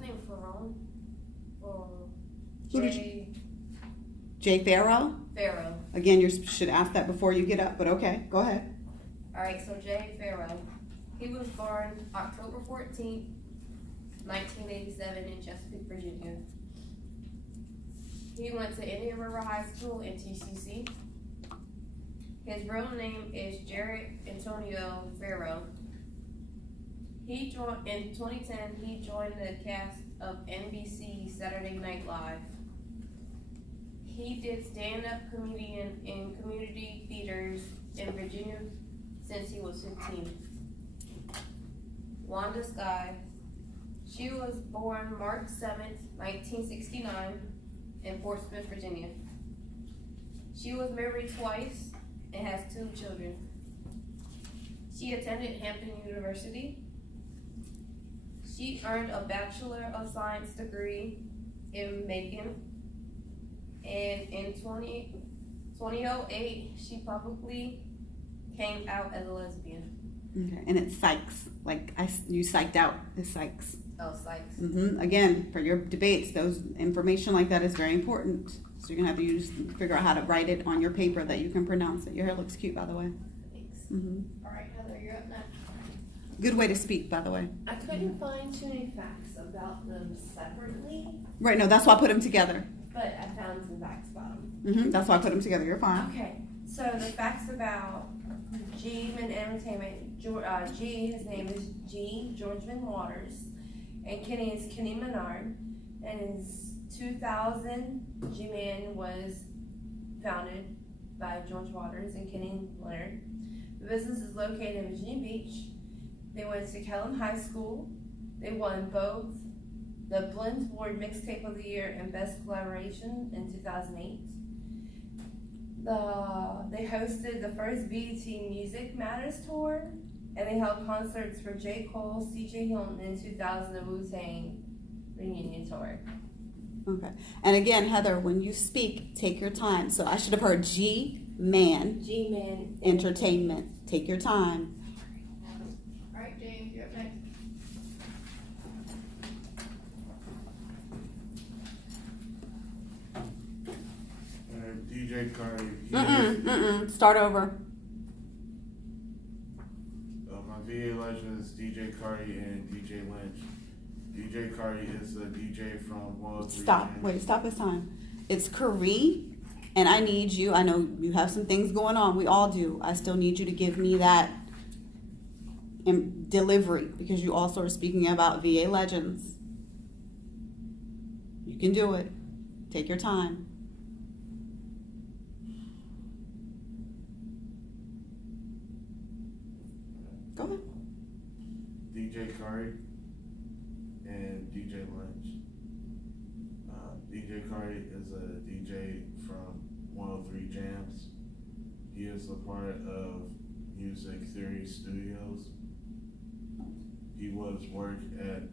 last name Farron or Who did Jay Jay Farrow? Farrow. Again, you should ask that before you get up, but okay, go ahead. All right, so Jay Farrow. He was born October 14th, 1987 in Chesapeake, Virginia. He went to Indian River High School in TCC. His real name is Jared Antonio Farrow. He joined in 2010. He joined the cast of NBC Saturday Night Live. He did stand-up comedian in community theaters in Virginia since he was 15. Wanda Sky. She was born March 7th, 1969 in Portsmouth, Virginia. She was married twice and has 2 children. She attended Hampton University. She earned a Bachelor of Science degree in Macon. And in 2008, she publicly came out as a lesbian. Okay, and it's Sykes. Like you psyched out. It's Sykes. Oh, Sykes. Again, for your debates, those information like that is very important. So you're gonna have to figure out how to write it on your paper that you can pronounce it. Your hair looks cute, by the way. Thanks. All right, Heather, you're up next. Good way to speak, by the way. I couldn't find too many facts about them separately, Right, no, that's why I put them together. but I found some facts about them. That's why I put them together. You're fine. Okay, so the facts about G Men Entertainment. G, his name is G. Georgeman Waters, and Kenny is Kenny Menard. And in 2000, G Man was founded by George Waters and Kenny Leonard. The business is located in Virginia Beach. They went to Kellam High School. They won both the Blend Award Mixtape of the Year and Best Collaboration in 2008. They hosted the first BET Music Matters tour, and they held concerts for J. Cole, C.J. Hilton in 2000, the Wu-Tang reunion tour. Okay. And again, Heather, when you speak, take your time. So I should have heard G-Man G-Man Entertainment. Take your time. All right, James, you're up next. DJ Cardi. Start over. My VA legend is DJ Cardi and DJ Lynch. DJ Cardi is a DJ from 103. Stop this time. It's Curry, and I need you. I know you have some things going on. We all do. I still need you to give me that delivery because you also are speaking about VA legends. You can do it. Take your time. Go ahead. DJ Cardi and DJ Lynch. DJ Cardi is a DJ from 103 Jams. He is a part of Music Theory Studios. He was worked at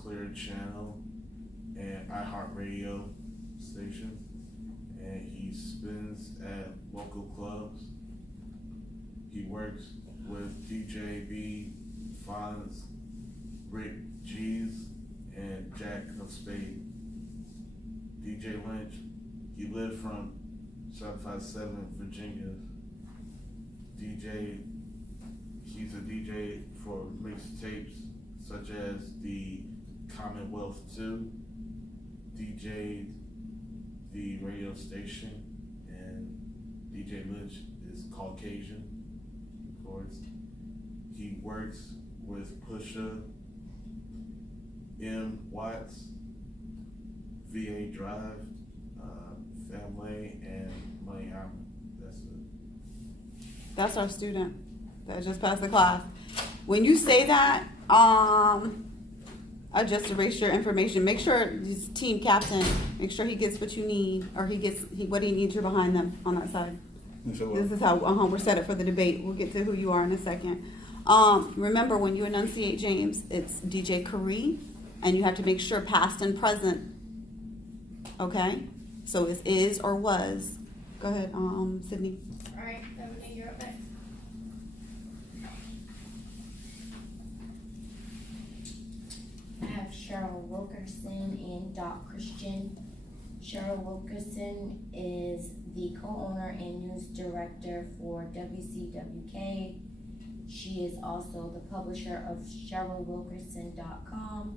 Clear Channel and iHeartRadio station, and he spins at local clubs. He works with DJ B, Fonz, Rick G's, and Jack of Spade. DJ Lynch, he lived from 757 Virginia. He's a DJ for mixtapes such as the Commonwealth 2, DJ'd the radio station, and DJ Lynch is Caucasian, of course. He works with Pusha, M. Watts, VA Drive, Family, and Money Album. That's it. That's our student that just passed the class. When you say that, I just erased your information. Make sure his team captain, make sure he gets what you need, or he gets what he needs. You're behind them on that side. This is how we're set up for the debate. We'll get to who you are in a second. Remember, when you enunciate James, it's DJ Curry, and you have to make sure past and present. Okay, so it's is or was. Go ahead, Sydney. All right, Ebony, you're up next. I have Cheryl Wilkerson and Doc Christian. Cheryl Wilkerson is the co-owner and news director for WCWK. She is also the publisher of CherylWilkerson.com.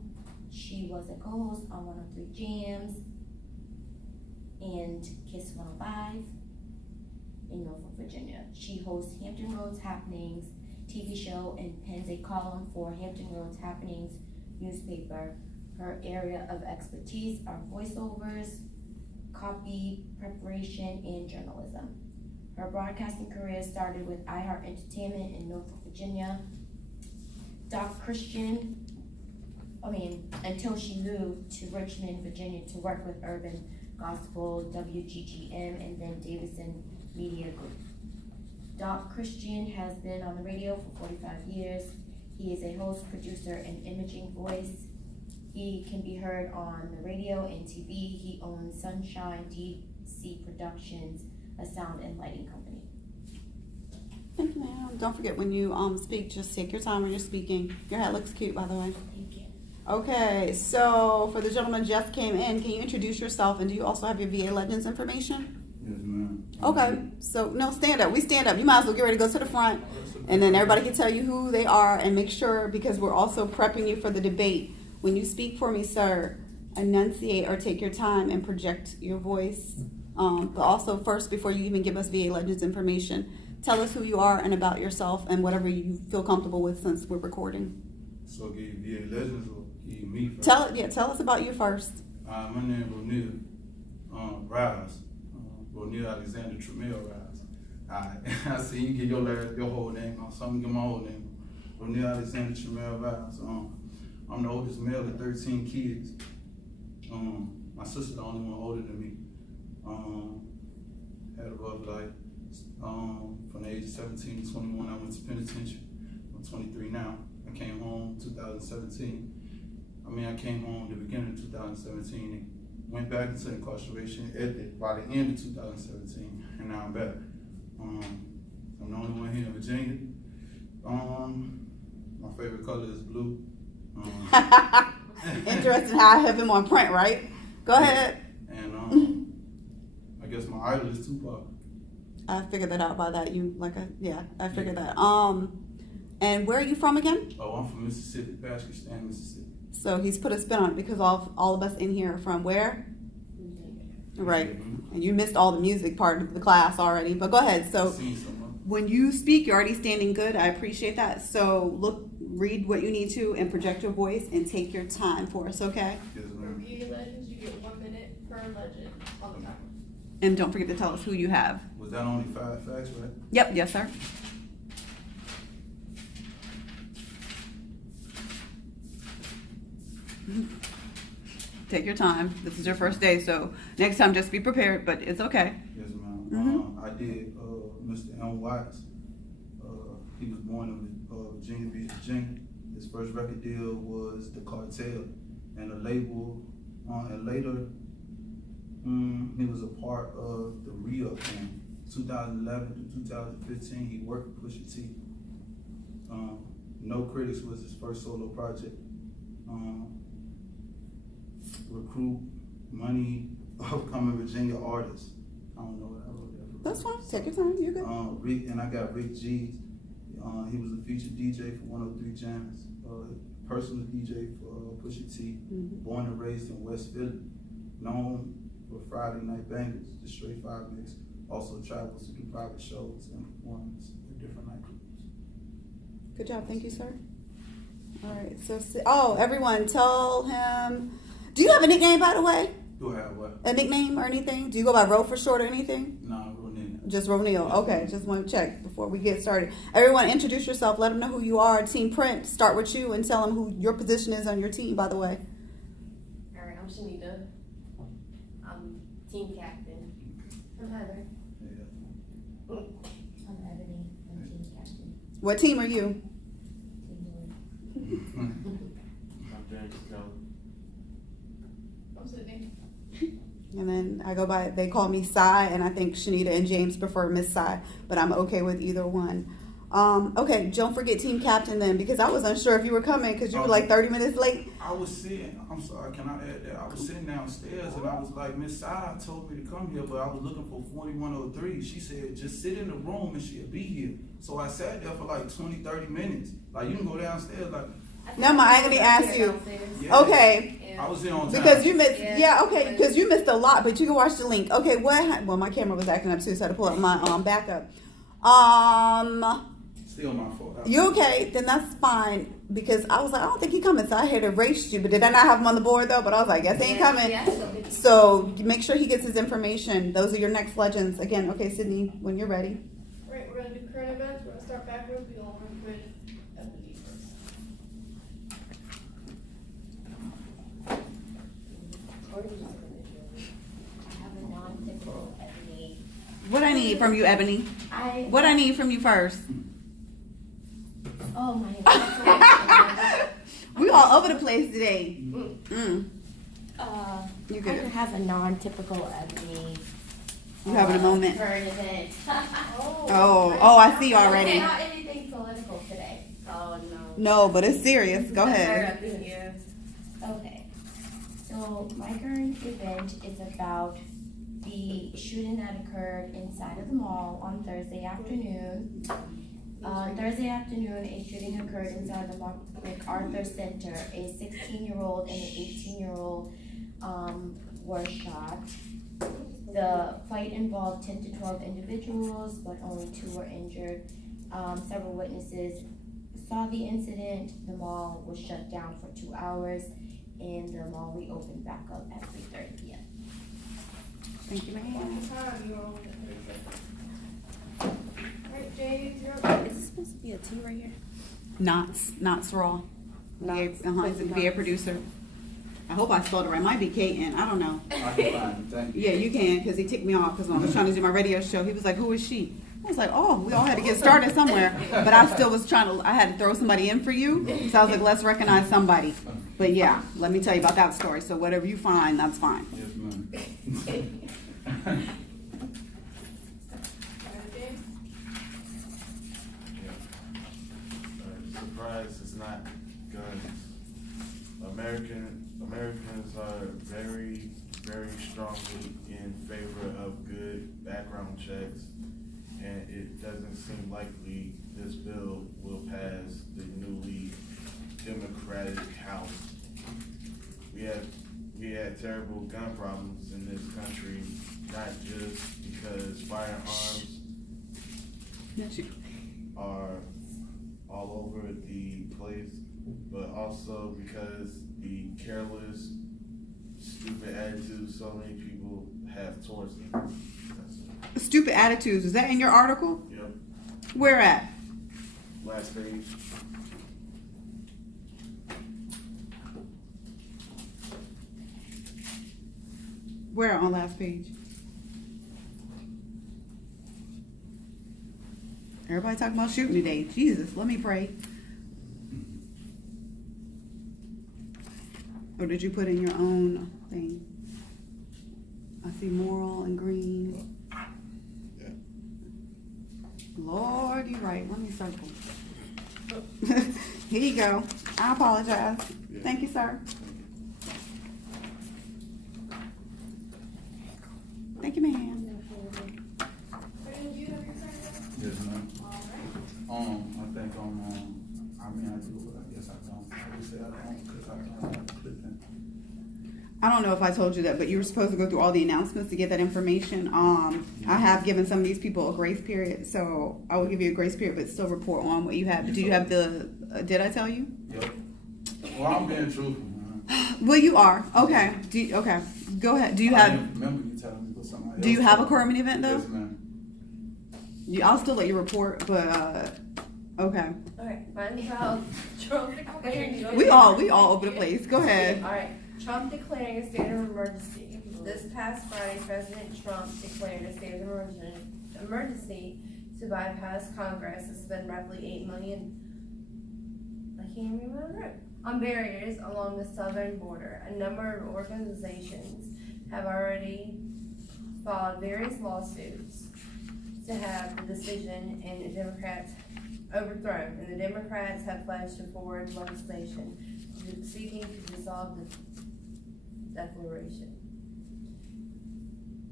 She was a co-host on 103 Jams and Kiss 105 in Norfolk, Virginia. She hosts Hampton Roads Happenings TV show and pens a column for Hampton Roads Happenings newspaper. Her area of expertise are voiceovers, copy preparation, and journalism. Her broadcasting career started with iHeart Entertainment in Norfolk, Virginia. Doc Christian, until she moved to Richmond, Virginia to work with Urban Gospel, WGGM, and then Davidson Media Group. Doc Christian has been on the radio for 45 years. He is a host, producer, and imaging voice. He can be heard on the radio and TV. He owns Sunshine DC Productions, a sound and lighting company. Thank you, ma'am. Don't forget when you speak, just take your time when you're speaking. Your hat looks cute, by the way. Thank you. Okay, so for the gentleman just came in, can you introduce yourself, and do you also have your VA Legends information? Yes, ma'am. Okay, so no, stand up. We stand up. You might as well get ready to go to the front, and then everybody can tell you who they are, and make sure, because we're also prepping you for the debate. When you speak for me, sir, enunciate or take your time and project your voice. But also first, before you even give us VA Legends information, tell us who you are and about yourself and whatever you feel comfortable with since we're recording. So give you VA Legends or give you me first? Tell us about you first. My name is Ronil Rise. Ronil Alexander Tramiel Rise. I see you get your whole name. So I'm gonna get my whole name. Ronil Alexander Tramiel Rise. I'm the oldest male of 13 kids. My sister the only one older than me. Had a rough life. From the age of 17 to 21, I went to penitentiary. I'm 23 now. I came home 2017. I came home the beginning of 2017 and went back into incarceration by the end of 2017, and now I'm back. I'm the only one here in Virginia. My favorite color is blue. Interesting how I have him on print, right? Go ahead. And I guess my idol is Tupac. I figured that out by that. I figured that. And where are you from again? Oh, I'm from Mississippi, Pasquistan, Mississippi. So he's put a spin on it because all of us in here are from where? Right. Mm-hmm. And you missed all the music part of the class already, but go ahead. So when you speak, you're already standing good. I appreciate that. So read what you need to and project your voice and take your time for us, okay? Yes, For ma'am. VA Legends, you get 1 minute per legend on the timer. And don't forget to tell us who you have. Was that only 5 facts, right? Yep, yes, sir. Take your time. This is your first day, so next time just be prepared, but it's okay. Yes, ma'am. Mhm. I did Mr. M. Watts. He was born in Virginia Beach, Virginia. His first record deal was The Cartel, and a label, and later he was a part of the Re-Up Gang. 2011 to 2015, he worked with Pusha T. No Critics was his first solo project. Recruit Money, upcoming Virginia artist. I don't know what I wrote that. That's fine. Take your time. You're good. Rick, and I got Rick G's. He was a featured DJ for 103 Jams. Personal DJ for Pusha T. Mhm. Born and raised in West Philly. Known for Friday Night Bangers, the Straight Five Mix. Also travels to do private shows and performances at different nightclubs. Good job. Thank you, sir. All right. So, everyone, tell him. Do you have a nickname, by the way? Do I have what? A nickname or anything? Do you go by Ro for short or anything? Nah, Ronil. Just Ronil. Okay, just want to check before we get started. Everyone, introduce yourself. Let them know who you are. Team Print, start with you and tell them who your position is on your team, by the way. Alright, I'm Shanita. I'm team captain. I'm Heather. Yeah. I'm Ebony. I'm team captain. What team are you? Team Blue. I'm James Kelly. I'm Sydney. And then I go by, they call me Sai, and I think Shanita and James prefer Miss Sai, but I'm okay with either one. Okay, don't forget team captain then, because I was unsure if you were coming, because you were like 30 minutes late. I was sitting, I'm sorry, can I add that? I was sitting downstairs and I was like, Miss Sai told me to come here, but I was looking for 4103. She said, just sit in the room and she'll be here. So I sat there for like 20, 30 minutes. Like, you can go downstairs, like, Now, I ain't gonna ask you. yeah. Okay, I was in on time. because you missed, Yeah. okay, because you missed a lot, but you can watch the link. Okay, well, my camera was acting up too, so I had to pull up my backup. Still my fault. You okay? Then that's fine, because I was like, I don't think he coming, so I had erased you, but did I not have him on the board though? But I was like, guess he ain't coming. Yeah, so So you make sure he gets his information. Those are your next legends. Again, okay, Sydney, when you're ready. Right, we're gonna do current events, we're gonna start backwards, we all work with Ebony first. I have a non-typical Ebony. What I need from you, Ebony? What I need from you first? Oh my God. We all over the place today. You You I good? have a non-typical Ebony. You having a moment? Current event. Oh, I see already. Not anything political today. Oh, no. No, but it's serious. Go ahead. Yeah. Okay, so my current event is about the shooting that occurred inside of the mall on Thursday afternoon. Thursday afternoon, a shooting occurred inside the MacArthur Center. A 16-year-old and an 18-year-old were shot. The fight involved 10 to 12 individuals, but only 2 were injured. Several witnesses saw the incident. The mall was shut down for 2 hours, and the mall reopened back up at 3:30 p.m. Thank you, ma'am. One time, you're all with it. Alright, James, you're up. Is this supposed to be a T right here? Knots raw. Knots. Be a producer. I hope I spelled it right. Might be K-N. I don't know. I can find it, thank you. Yeah, you can, because he ticked me off, because when I was trying to do my radio show, he was like, who is she? I was like, oh, we all had to get started somewhere. But I still was I had to throw somebody in for you. So I was like, let's recognize somebody. But yeah, let me tell you about that story. So whatever you find, that's fine. Yes, ma'am. Alright, James? Surprise, it's not guns. Americans are very, very strongly in favor of good background checks, and it doesn't seem likely this bill will pass the newly Democratic House. We had terrible gun problems in this country, not just because firearms are all over the place, but also because the careless, stupid attitudes so many people have towards them. That's Stupid attitudes. Is that in your article? it. Yep. Where at? Last page. Where on last page? Everybody talking about shooting today. Jesus, let me pray. Or did you put in your own thing? I see moral and green. Yeah. Lord, you're right. Let me circle. Here you go. I apologize. Yeah. Thank you, sir. Thank you, ma'am. Brandon, do you have your current event? Yes, ma'am. Alright. I think I mean, I do, but I guess I don't. I would say I don't, because I don't have a clip in. I don't know if I told you that, but you were supposed to go through all the announcements to get that information. I have given some of these people a grace period, so I will give you a grace period, but still report on what you have. But do you have the? Did I tell you? Yep. Well, I'm being truthful, man. Well, you are. Okay. Okay. Go ahead. Do you I have? didn't remember you telling me about somebody else. Do you have a Corman event though? Yes, ma'am. I'll still let you report, but okay. Alright, mine's about Trump declaring. We all over the place. Go ahead. Alright, Trump declaring a state of emergency. This past Friday, President Trump declared a state of emergency to bypass Congress and spend roughly $8 million, I can't even remember it, on barriers along the southern border. A number of organizations have already filed various lawsuits to have the decision in the Democrats' overthrown, and the Democrats have pledged to forward legislation seeking to dissolve the declaration.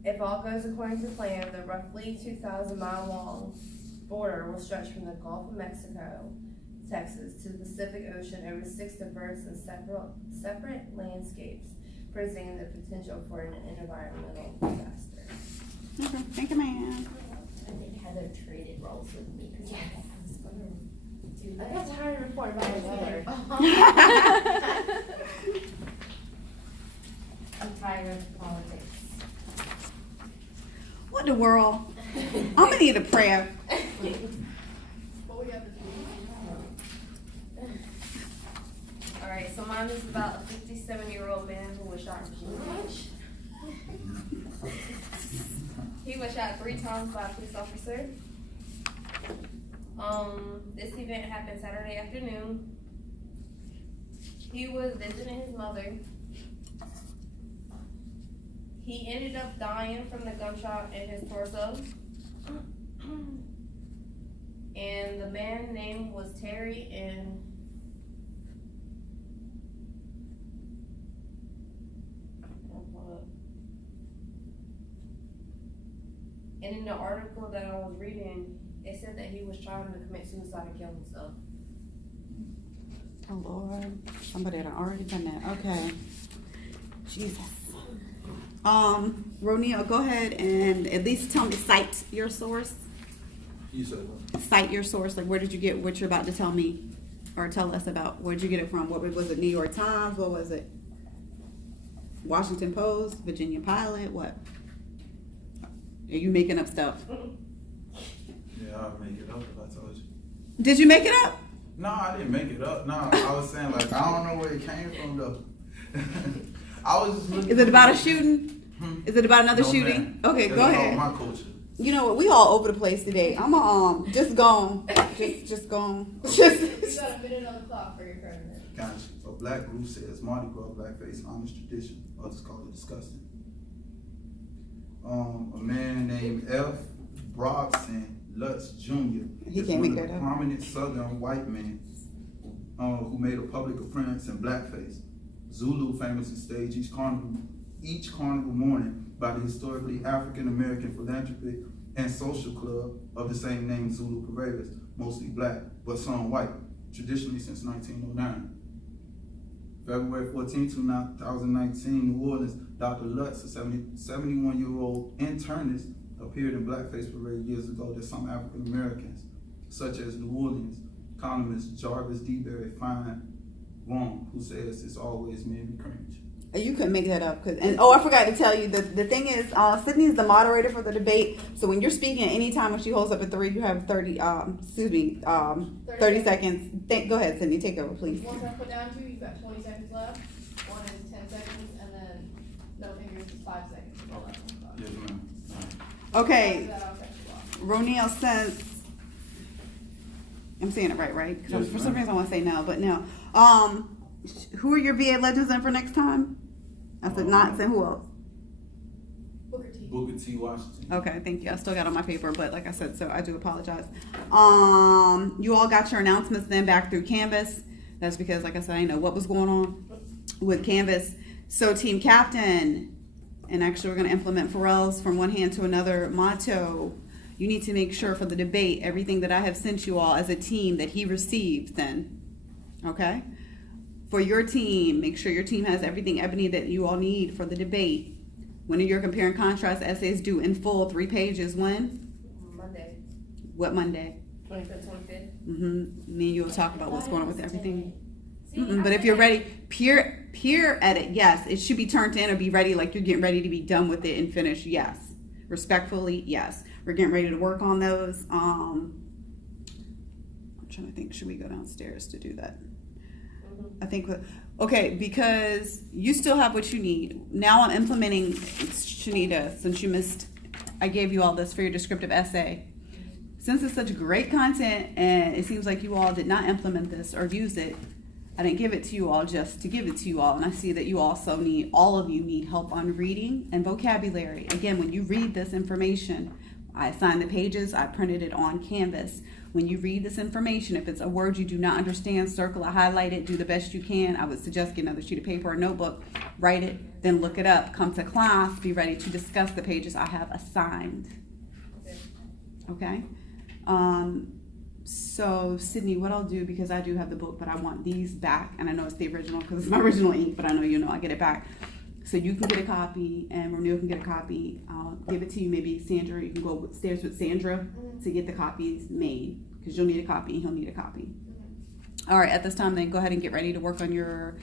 If all goes according to plan, the roughly 2,000-mile-long border will stretch from the Gulf of Mexico, Texas, to the Pacific Ocean over 6 diverse and separate landscapes, presenting the potential for an environmental disaster. Okay, thank you, ma'am. I think Heather traded roles with me, cause I was gonna do I that. got tired of reporting about the weather. I'm tired of politics. What the world? I'm gonna need a prayer. What we got this week? Alright, so mine is about a 57-year-old man who was shot in Virginia Beach. He was shot 3 times by a police officer. This event happened Saturday afternoon. He was visiting his mother. He ended up dying from the gunshot in his torso. And the man's name was Terry, and in the article that I was reading, it said that he was trying to commit suicide and kill himself. Oh Lord, somebody had already done that. Okay. Jesus. Ronil, go ahead and at least tell me, cite your source. You said what? Cite your source. Like, where did you get what you're about to tell me, or tell us about? Where'd you get it from? What was it? New York Times? What was it? Washington Post? Virginia Pilot? What? Are you making up stuff? Yeah, I'll make it up if I told you. Did you make it up? No, I didn't make it up. No, I was saying like I don't know where it came from though. I was just looking. Is it about a shooting? Is it about another No, shooting? ma'am. Okay, It's go about ahead. My culture. You know what? We all over the place today. I'm just gone. Just gone. You got a minute on the clock for your tournament. Gotcha. A black group says Mardi Gras blackface honors tradition. Others call it disgusting. A man named F. Brogson Lutz Jr. He is can't one make of that the up. prominent Southern white men who made a public appearance in blackface. Zulu famously staged each carnival morning by the historically African American philanthropic and social club of the same name, Zulu Paraders, mostly black, but some white, traditionally since 1909. February 14, 2019, New Orleans, Dr. Lutz, a 71-year-old internist, appeared in blackface parade years ago that some African Americans, such as New Orleans columnist Jarvis DeBerry, find wrong, who says it's always made me cringe. You couldn't make that up. I forgot to tell you, the thing is, Sydney is the moderator for the debate. So when you're speaking at any time when she holds up a 3, you have 30 seconds. Go ahead, Sydney, take over, please. Once I put down 2, you've got 20 seconds left. 1 is 10 seconds, and then no fingers is 5 seconds. Yes, ma'am. Okay, After that, I'll catch you off. Ronil says, I'm saying it right? 'Cause Yes, for some ma'am. reason I want to say no, but no. Who are your VA legends in for next time? I said not, saying who else? Booker T. Booker T. Washington. Okay, thank you. I still got on my paper, but like I said, so I do apologize. You all got your announcements then back through Canvas. That's because, like I said, I didn't know what was going on with Canvas. So team captain, and actually we're going to implement Pharrell's from one hand to another motto. You need to make sure for the debate, everything that I have sent you all as a team that he received then. Okay? For your team, make sure your team has everything, Ebony, that you all need for the debate. When are your compare and contrast essays due in full, 3 pages? When? Monday, What Monday? 25th, 25th. Me and you will talk about what's going on with everything. See, But if you're ready, peer edit, yes. It should be turned in or be ready, like you're getting ready to be done with it and finished, yes. Respectfully, yes. We're getting ready to work on those. I'm trying to think, should we go downstairs to do that? I think, okay, because you still have what you need. Now I'm implementing, Shanita, since you missed, I gave you all this for your descriptive essay. Since it's such great content and it seems like you all did not implement this or use it, I didn't give it to you all just to give it to you all. And I see that you also all of you need help on reading and vocabulary. Again, when you read this information, I assigned the pages, I printed it on Canvas. When you read this information, if it's a word you do not understand, circle it, highlight it, do the best you can. I would suggest get another sheet of paper or notebook, write it, then look it up. Come to class, be ready to discuss the pages I have assigned. Okay? So Sydney, what I'll do, because I do have the book, but I want these back, and I know it's the original because it's my original ink, but I know you know I get it back. So you can get a copy, and Renewal can get a copy. I'll give it to you. Maybe Sandra, you can go upstairs with Sandra to get the copies made, because you'll need a copy and he'll need a copy. All right, at this time, then go ahead and get ready to work on your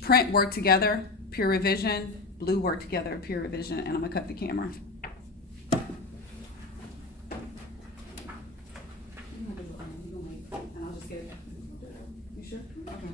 print work together, peer revision, blue work together, peer revision, and I'm gonna cut the camera. And I'll just get it. You sure? Okay.